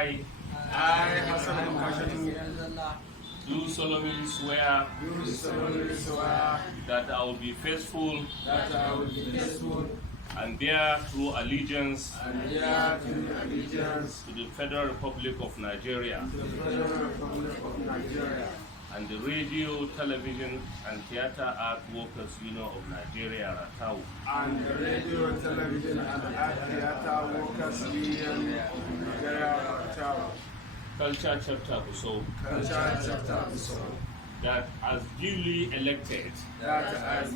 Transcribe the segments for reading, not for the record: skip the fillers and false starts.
I, Ukashatu, do solemnly swear that I will be faithful and bear true allegiance to the Federal Republic of Nigeria and the Radio, Television and Theatre Art Workers Union of Nigeria, RATTAWU. And the Radio, Television and Art Theatre Workers Union of Nigeria, RATTAWU. Culture Chapter Gusau. That as duly elected as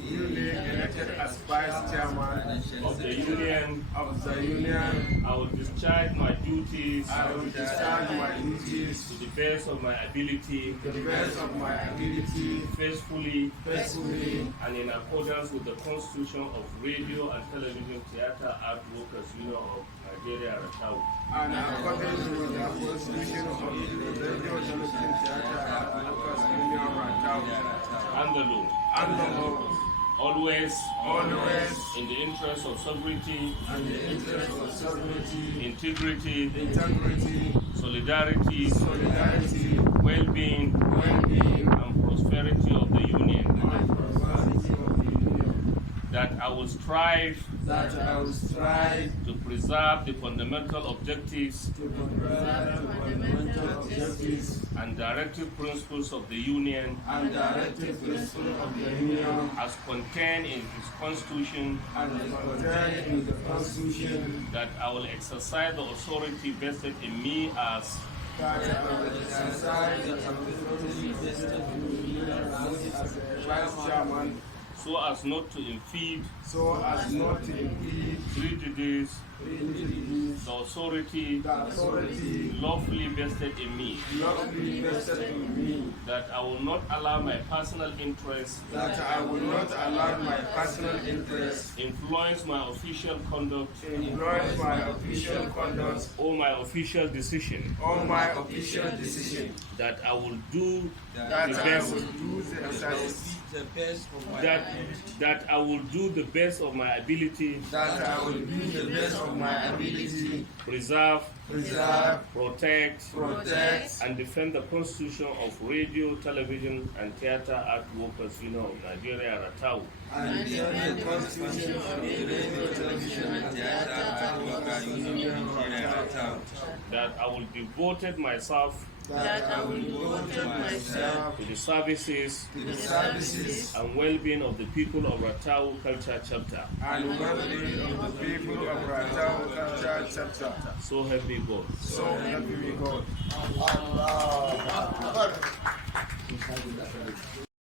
Vice Chairman of the Union, I will discharge my duties to the best of my ability, faithfully and in accordance with the Constitution of Radio and Television Theatre Art Workers Union of Nigeria, RATTAWU. And according to the Constitution of the Radio and Television Theatre Art Workers Union, RATTAWU. And the law. Always in the interest of sovereignty, integrity, solidarity, well-being, and prosperity of the Union. That I will strive to preserve the fundamental objectives and directive principles of the Union as contained in its Constitution, that I will exercise the authority vested in me as Vice Chairman, so as not to impede, prejudice the authority lawfully vested in me, that I will not allow my personal interest influence my official conduct or my official decision, that I will do that I will do the best of my ability, preserve, protect, and defend the Constitution of Radio, Television, and Theatre Art Workers Union of Nigeria, RATTAWU. And the Constitution of the Radio, Television, and Theatre Art Workers Union of Nigeria, RATTAWU. That I will devote myself to the services and well-being of the people of RATTAWU Culture Chapter. So help me God.